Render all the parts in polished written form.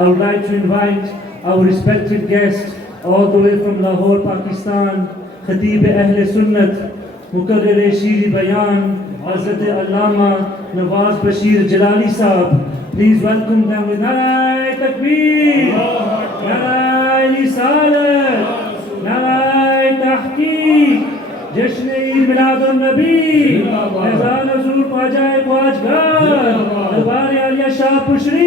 I would like to invite our respected guest all the way from Lahore, Pakistan, Khatib Ahle Sunnat, Muqarrir Shiri Bayan, Hazrat Allama Nawaz Bashir Jalali Sahab. Please welcome them with Narai Takbir, Narai Risalat, Narai Tahqiq, Jashn Eid Miladun Nabi, Ezan Azur Khwaja Khwajgar, Darbar Aliya Shah Pushri.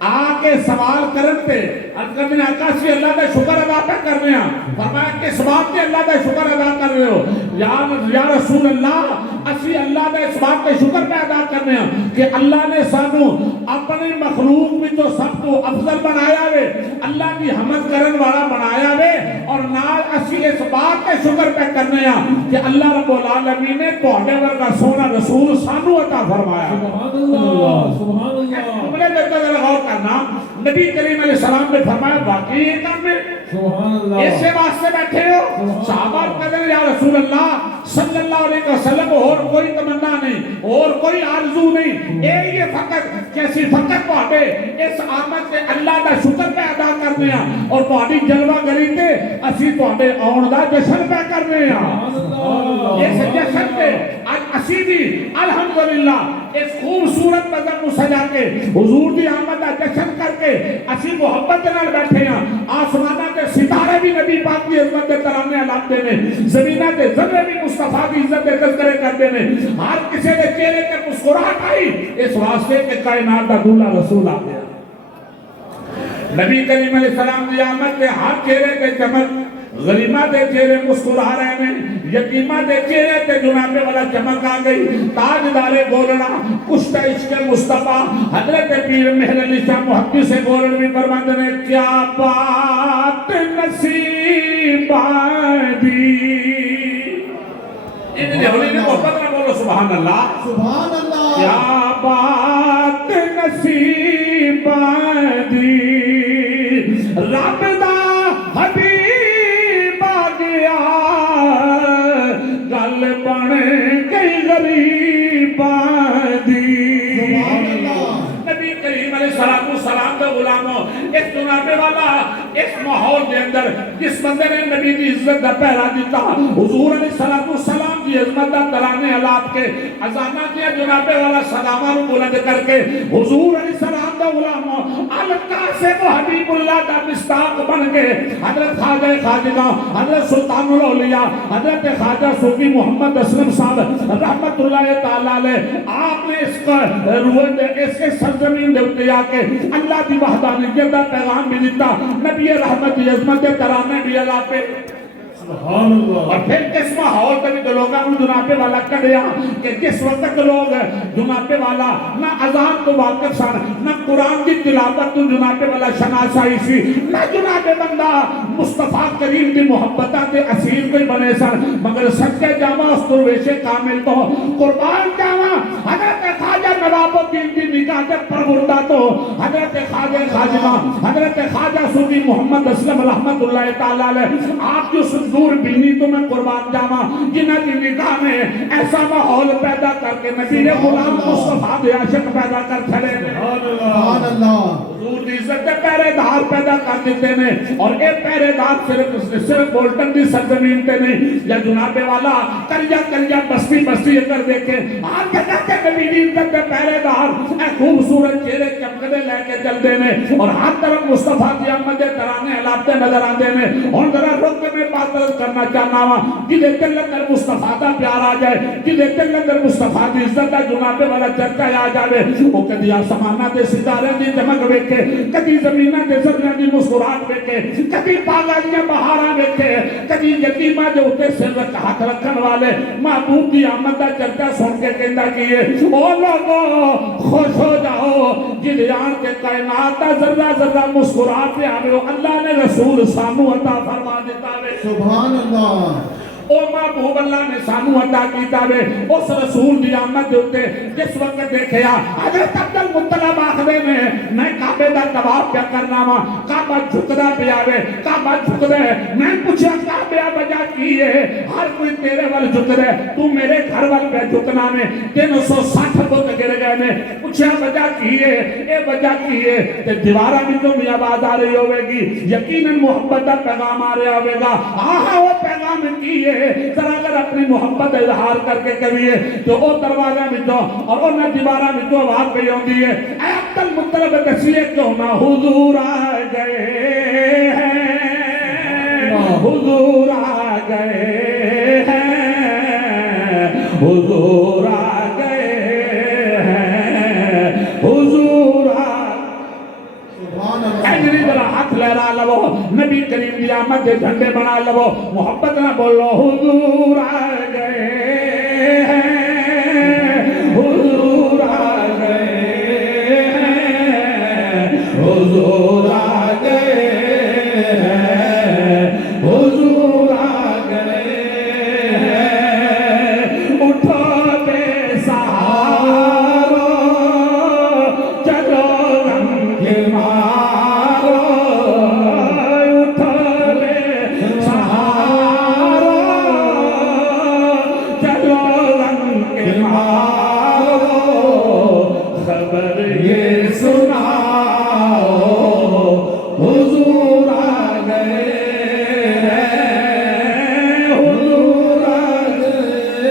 آکے سوال کرتے اکرمین آکاسی اللہ دے شکر ادا پہ کرنے ہیں فرمایا کس بات کے اللہ دے شکر ادا کر رہے ہو یا رسول اللہ اسی اللہ دے اس بات کے شکر پہ ادا کرنے ہیں کہ اللہ نے سانو اپنی مخلوق میں تو سب کو افضل بنایا وے اللہ کی حمد کرن والا بنایا وے اور نال اسی اس بات کے شکر پہ کرنے ہیں کہ اللہ رب العالمین نے تواڈے ورگا سونا رسول سانو عطا فرمایا سبحان اللہ سبحان اللہ تمہیں دیکھتا ذرا غور کرنا نبی کریم علیہ السلام نے فرمایا باقی یہ کام میں سبحان اللہ ایسے واسطے بیٹھے ہو صحابہ کہتے ہیں یا رسول اللہ صلی اللہ علیہ وسلم اور کوئی تمنا نہیں اور کوئی آرزو نہیں یہ فقط کیسی فقط پاڑے اس آمد سے اللہ دا شکر پہ ادا کرنے ہیں اور پاڑی جلوہ گری تے اسی پاڑے آن دا جشن پہ کرنے ہیں اس جشن پہ آج اسی بھی الحمدللہ اس خوبصورت مذہب کو سجا کے حضور دی آمد دا جشن کر کے اسی محبت نال بیٹھے ہیں آسمانہ کے ستارے بھی نبی پاک کی عظمت دے ترانے علاق دے نے زمینہ دے ذرے بھی مصطفیٰ کی عزت دے تذکرے کر دے نے ہر کسی دے چہرے کے مسکراہٹ آئی اس واسطے کے کائنات دا دولہ رسول آ گیا نبی کریم علیہ السلام دی آمد دے ہر چہرے کے چمک غریمہ دے چہرے مسکرا رہے ہیں یتیمہ دے چہرے تے جناب والا چمک آ گئی تاجدار گولڑا کشتہ عشق مصطفیٰ حضرت پیر مہر علی شاہ محقق سے گولڑ بھی فرماتے ہیں کیا بات نصیب دی اتنے ہولی نے محبت نہ بولو سبحان اللہ سبحان اللہ کیا بات نصیب دی رب دا حبیب آ گیا گل بن گئی غریب دی نبی کریم علیہ السلام دے غلاموں اس جنابے والا اس ماحول دے اندر جس بندے نے نبی دی عزت دا پہرا دیتا حضور علیہ السلام کی عظمت دا ترانے علاب کے ازانہ کیا جنابے والا سلامہ رو بلند کر کے حضور علیہ السلام دا غلاموں القاسم حبیب اللہ دا مصداق بن کے حضرت خواجہ خواجہ حضرت سلطان الاولیاء حضرت خواجہ صوفی محمد اسلم صاحب رحمت اللہ تعالیٰ علیہ آپ نے اس کا اس کے سرزمین دے اٹھے آکے اللہ دی وحدانیت دا پیغام بھی دیتا نبی رحمت دی عظمت ترانے بھی اللہ پہ سبحان اللہ اور پھر کس ماحول پہ بھی تو لوگاں کو جنابے والا کڑیا کہ جس وقت لوگ جنابے والا نہ اذان تو واقف سن نہ قرآن کی تلاوت تو جنابے والا شناسائی سی نہ جنابے بندہ مصطفیٰ کریم دی محبتہ تے اسیر کوئی بنے سن مگر سچے جامع اس درویش کامل تو قربان جامع حضرت خواجہ نواب الدین دی نگاہ تے پروردہ تو حضرت خواجہ خواجہ صوفی محمد اسلم رحمت اللہ تعالیٰ علیہ آپ جو دور بینی تو میں قربان جاما جنہ کی نگاہ میں ایسا ماحول پیدا کر کے نبی غلام مصطفیٰ دے عاشق پیدا کر کھلے سبحان اللہ حضور دی عزت دے پہرے دار پیدا کر دیتے ہیں اور اے پہرے دار صرف بولٹن دی سرزمین تے نہیں یا جنابے والا کریا بستی کر دیکھے ہر جگہ کے نبی دی عزت دے پہرے دار اے خوبصورت چہرے چمکدے لے کے چلتے ہیں اور ہر طرف مصطفیٰ دی آمد دے ترانے علاقے نظر آتے ہیں اور ذرا رک میں بات کرنا چاہنا ہوا جدے دل اندر مصطفیٰ دا پیار آ جائے جدے دل اندر مصطفیٰ دی عزت دا جنابے والا چرچا آ جائے وہ کدی آسمانہ دے ستارے دی چمک ویکھے کدی زمینہ دے ذریعہ دی مسکراہٹ ویکھے کدی باغاں بہاراں ویکھے کدی یتیماں دے اوتے سر ہاتھ رکھن والے محبوب دی آمد دا چرچا سن کے کہندا کیے او لوگو خوش ہو جاؤ جدے آن کے کائنات دا ذرہ ذرہ مسکراہٹ پہ آوے اللہ نے رسول سانو عطا فرما دیتا ہے سبحان اللہ او محبوب اللہ نے سانو عطا کیتا وے اس رسول دی آمد ہوتے جس وقت دیکھیا حضرت عبد المطلب آخدے میں کعبے دا طواف کیا کرنا وا کعبہ جھکدا پیا وے کعبہ جھکدا ہے میں پوچھا کعبہ وجہ کی ہے ہر کوئی تیرے ول جھکدا ہے تو میرے گھر ول پہ جھکنا میں 360 بت گر گئے نے پوچھا وجہ کی ہے اے وجہ کی ہے تے دیواراں وچوں بھی آواز آ رہی ہوے گی یقیناً محبت دا پیغام آ رہا ہوے گا وہ پیغام کی ہے ذرا اگر اپنی محبت اظہار کر کے کبھی ہے تو وہ دروازہ میں اور انہیں دیوارہ میں آواز پہ ہوندی ہے اے عبد المطلب دسیے کیوں نہ حضور آ گئے ہیں حضور آ گئے ہیں حضور آ گئے ہیں حضور آ قیامت دے جھنڈے بنا لو محبت نہ بولو حضور آ گئے حضور آ گئے حضور آ گئے حضور آ گئے اٹھو بے سہارو چلو رنگ مارو اٹھو بے سہارو چلو رنگ مارو خبر یہ سناؤ حضور آ گئے حضور آ گئے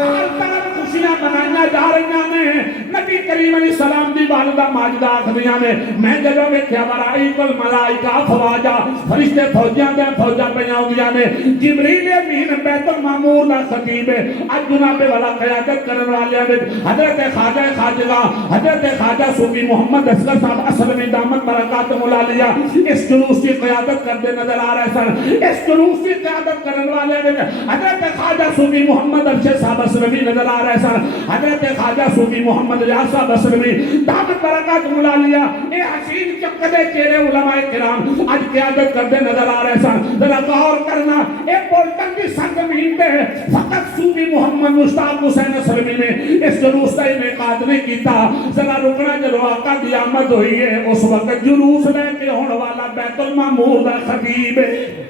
ہر طرف خوشیاں منائیاں جا رہی نے نبی کریم علیہ السلام دی والدہ ماجدہ آخریاں نے میں جدوں ویکھیا ورائیت الملائکہ افواجا فرشتے فوجیاں تے فوجاں پئیاں ہوندیاں نے جبریل امین بیت المعمور دا خطیب اج جناب والا قیادت کرن والیاں وچ حضرت خواجہ خواجہ حضرت خواجہ صوفی محمد اصغر صاحب اسلمی دامت برکاتہ العالیہ اس جلوس کی قیادت کرتے نظر آ رہے سن اس جلوس کی قیادت کرن والے وچ حضرت خواجہ صوفی محمد ارشد صاحب اسلمی نظر آ رہے سن حضرت خواجہ صوفی محمد ریاض صاحب اسلمی دامت برکاتہ العالیہ اے حسین چمکدے چہرے علماء کرام اج قیادت کرتے نظر آ رہے سن ذرا غور کرنا اے بولٹن کی سرزمین پہ فقط صوفی محمد مشتاق حسین اسلمی نے اس جلوس کا انعقاد نہیں کیتا ذرا رکنا جب آقا دی آمد ہوئی ہے اس وقت جلوس لے کے ہونے والا بیت المعمور دا خطیب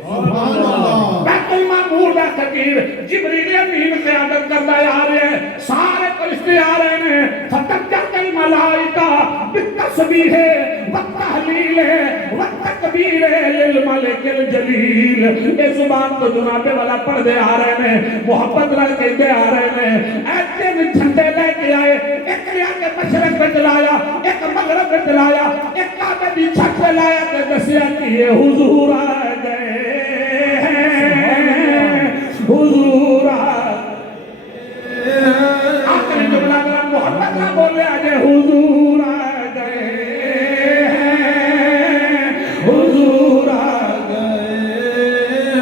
سبحان اللہ بیت المعمور دا خطیب جبریل امین قیادت کرتا آ رہے ہیں سارے فرشتے آ رہے ہیں فتجت الملائکہ بالتسبیح والتحلیل والتکبیر للملک الجلیل اے زبان تو جناب والا پڑھ دے آ رہے ہیں محبت رل کہتے آ رہے ہیں ایسے جھنڈے لے کے آئے ایک لیا کے مشرق پہ چلایا ایک مغرب پہ چلایا ایک کعبے دی چھت پہ لایا کہ دسیا کہ یہ حضور آ گئے حضور آ آخری جملہ میرا محبت نہ بولے آجے حضور آ گئے حضور آ گئے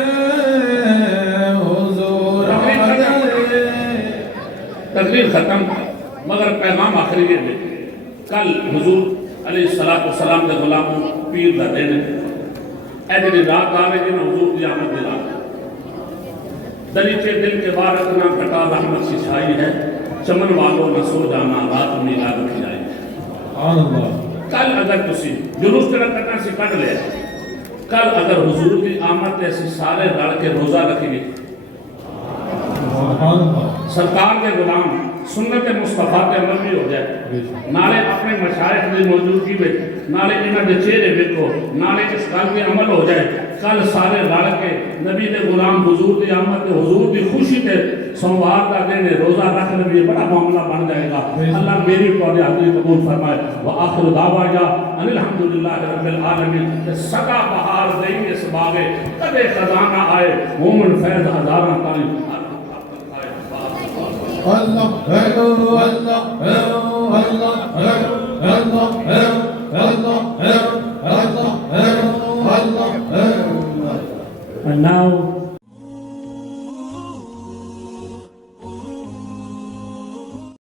حضور آ گئے تقریر ختم مگر پیغام آخری یہ دے کل حضور علیہ السلام کے غلاموں پیر دا دین اے دن رات آوے جن حضور دی آمد دل آگے دریچے دل کے بار اتنا کٹا رحمت سی چھائی ہے چمن والوں نہ سو جانا رات میلاد کی جائے کل اگر تسی جلوس تیرا کرنا سی کٹ لے کل اگر حضور دی آمد ایسی سارے رڑ کے روزہ رکھیں گے سرکار کے غلام سنت مصطفیٰ کے عمل بھی ہو جائے نالے اپنے مشائخ کی موجودگی میں نالے انہاں دے چہرے ویکھو نالے اس گل پہ عمل ہو جائے کل سارے رل کے نبی دے غلام حضور دی آمد تے حضور دی خوشی تے سوموار دا دن روزہ رکھ لے بڑا معاملہ بن جائے گا اللہ میری تواڈی حاضری قبول فرمائے وآخر دعوانا ان الحمدللہ رب العالمین سدا بہار دیں اس باغے کدے خزانہ آئے مومن فیض ہزاراں تاں اللہ اللہ